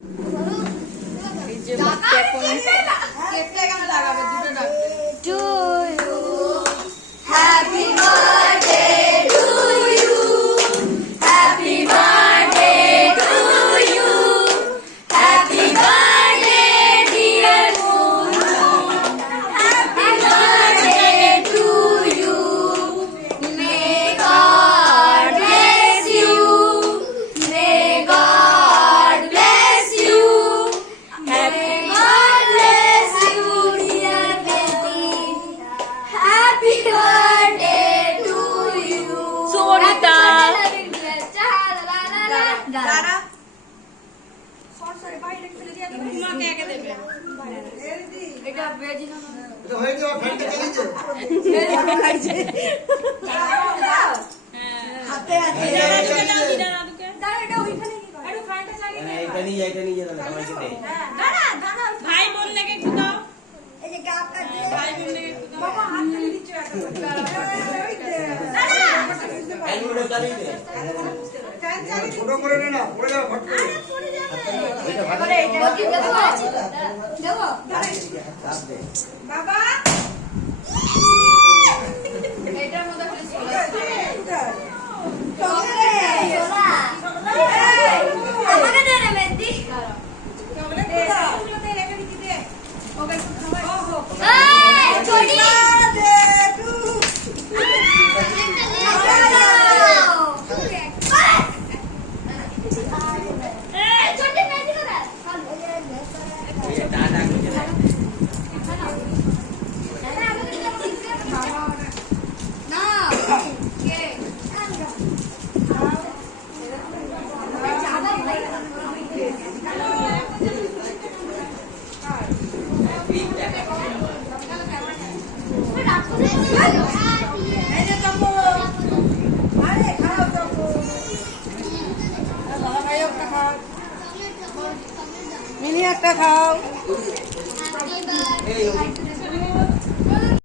এই যে এখন কেকটা কেমন লাগাবে দুটো ডাক to you happy birthday to you happy birthday to you happy birthday dear সোনা happy birthday to you may God bless you may God bless you happy God bless you dear baby happy birthday to you Sumanita দাঁড়া এটা veg না এটা হয়ে গেল ফ্যানটা চালিয়ে দে। ভালো লাগছে হাতে হাতে দাঁড়া এটা ওইখানে কি করে একটু ফ্যানটা চালিয়ে দে এটা নিয়ে যা তাহলে সবাইকে দে। দাঁড়া দাঁড়া ভাই বোন লেগে একটু দাও এই যে গাপটা দিয়ে ভাই বোন লেগে একটু দাও বাবা হাত তুলে দিচ্ছ একটা দাঁড়া ফ্যানগুলো চালিয়ে দে। ফ্যান চালিয়ে ছোট করে নে না, পড়ে যাবে ফট করে। পড়ে যাবে এটা ভালো। আরে এটা কি দেবো দেবো হাত দে। বাবা এটার মধ্যে খালি আমাকে দে রে মেহেদি চকলেট গুলোতে রেখে দিতে দে ওকে খাওয়াই এই ছোটি দে টু এই ছোটি মেহেদি করে এই দাদা করে দে। না কে মিনি একটা খাও এই